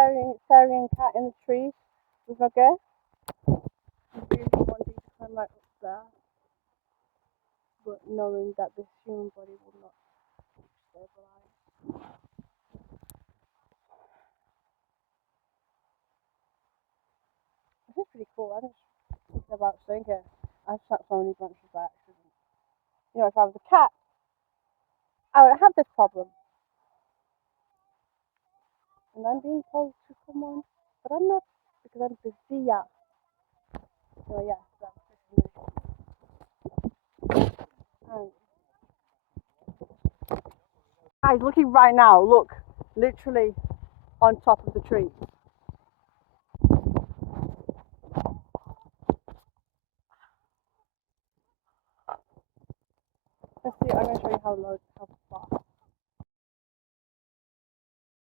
Therian cat in the trees with my girl. I really wanted to climb right up there, but knowing that this human body will not stabilize. This is pretty cool. I just thinking about staying here. I've snapped so many branches by accident. You know, if I was a cat, I wouldn't have this problem. And I'm being told to come on, but I'm not because I'm busy. Yeah. So yeah, um, guys, looking right now. Look, literally on top of the tree.